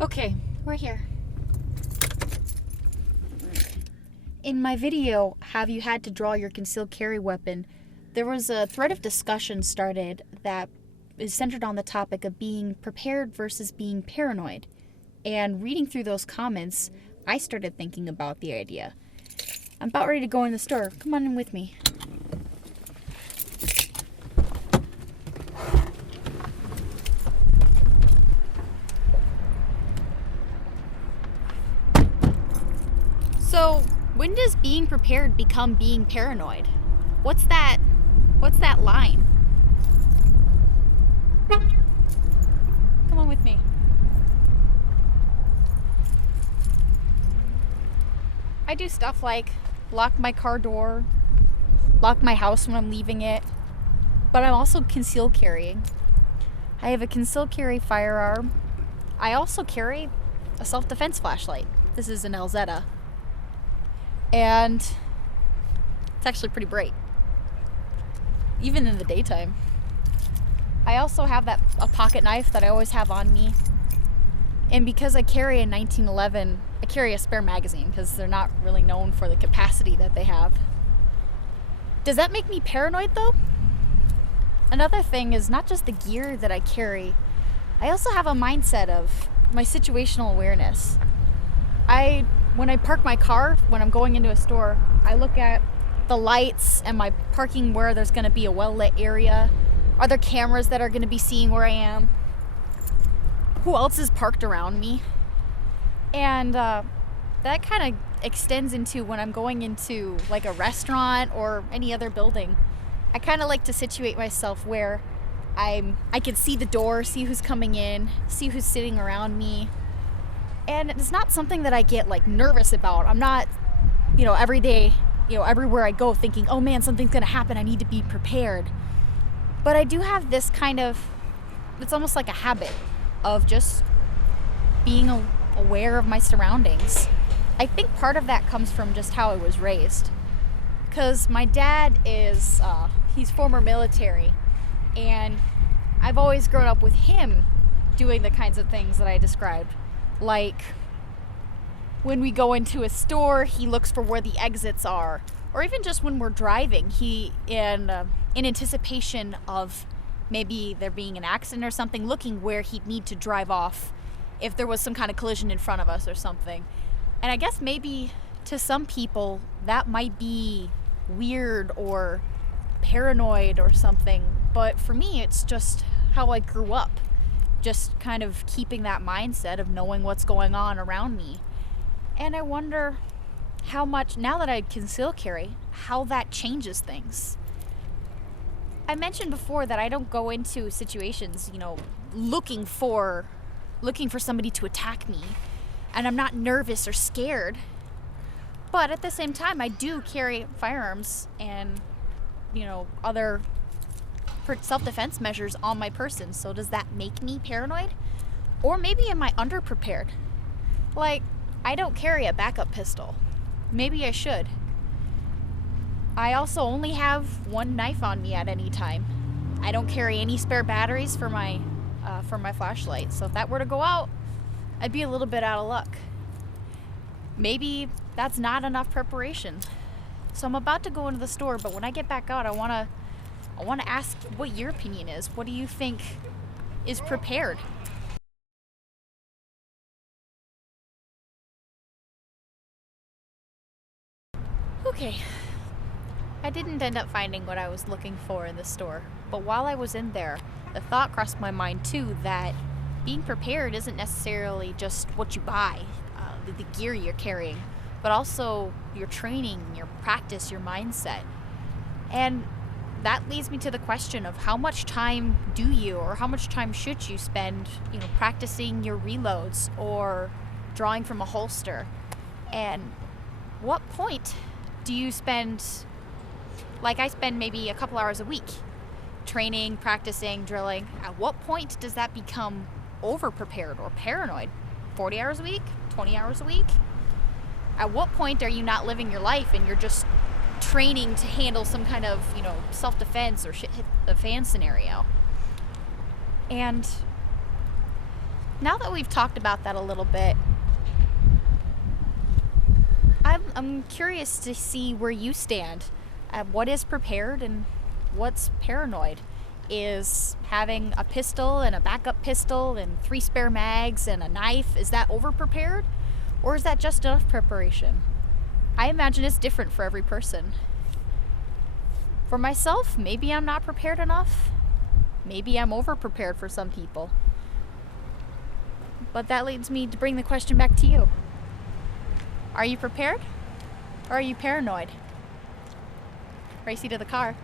Okay, we're here. In my video, Have You Had to Draw Your Concealed Carry Weapon, there was a thread of discussion started that is centered on the topic of being prepared versus being paranoid. And reading through those comments, I started thinking about the idea. I'm about ready to go in the store. Come on in with me. So, when does being prepared become being paranoid? What's that line? Come on with me. I do stuff like lock my car door, lock my house when I'm leaving it, but I'm also concealed carrying. I have a concealed carry firearm. I also carry a self-defense flashlight. This is an Elzetta. And it's actually pretty bright, even in the daytime. I also have a pocket knife that I always have on me. And because I carry a 1911, I carry a spare magazine because they're not really known for the capacity that they have. Does that make me paranoid though? Another thing is not just the gear that I carry, I also have a mindset of my situational awareness. When I park my car, when I'm going into a store, I look at the lights and my parking where there's going to be a well-lit area. Are there cameras that are going to be seeing where I am? Who else is parked around me? And that kind of extends into when I'm going into like a restaurant or any other building. I kind of like to situate myself where I can see the door, see who's coming in, see who's sitting around me. And it's not something that I get like nervous about. I'm not, every day, everywhere I go thinking, oh man, something's gonna happen, I need to be prepared. But I do have this it's almost like a habit of just being aware of my surroundings. I think part of that comes from just how I was raised. Because my dad he's former military, and I've always grown up with him doing the kinds of things that I described. Like, when we go into a store, he looks for where the exits are. Or even just when we're driving, he, in anticipation of maybe there being an accident or something, looking where he'd need to drive off if there was some kind of collision in front of us or something. And I guess maybe to some people that might be weird or paranoid or something. But for me, it's just how I grew up. Just kind of keeping that mindset of knowing what's going on around me. And I wonder how much, now that I conceal carry, how that changes things. I mentioned before that I don't go into situations, looking for somebody to attack me. And I'm not nervous or scared. But at the same time, I do carry firearms and, other self-defense measures on my person. So does that make me paranoid? Or maybe am I underprepared? Like, I don't carry a backup pistol. Maybe I should. I also only have one knife on me at any time. I don't carry any spare batteries for my flashlight. So if that were to go out, I'd be a little bit out of luck. Maybe that's not enough preparation. So I'm about to go into the store, but when I get back out, I want to ask what your opinion is. What do you think is prepared? Okay, I didn't end up finding what I was looking for in the store, but while I was in there, the thought crossed my mind too that being prepared isn't necessarily just what you buy, the gear you're carrying, but also your training, your practice, your mindset. And that leads me to the question of how much time do you, or how much time should you spend, practicing your reloads or drawing from a holster? And what point do you spend, like I spend maybe a couple hours a week training, practicing, drilling. At what point does that become over-prepared or paranoid? 40 hours a week? 20 hours a week? At what point are you not living your life and you're just training to handle some kind of, self-defense or shit hit the fan scenario? And Now that we've talked about that a little bit, I'm curious to see where you stand. What is prepared and what's paranoid? Is having a pistol and a backup pistol and 3 spare mags and a knife, is that over prepared? Or is that just enough preparation? I imagine it's different for every person. For myself, maybe I'm not prepared enough. Maybe I'm over prepared for some people. But that leads me to bring the question back to you. Are you prepared? Or are you paranoid? Race you to the car.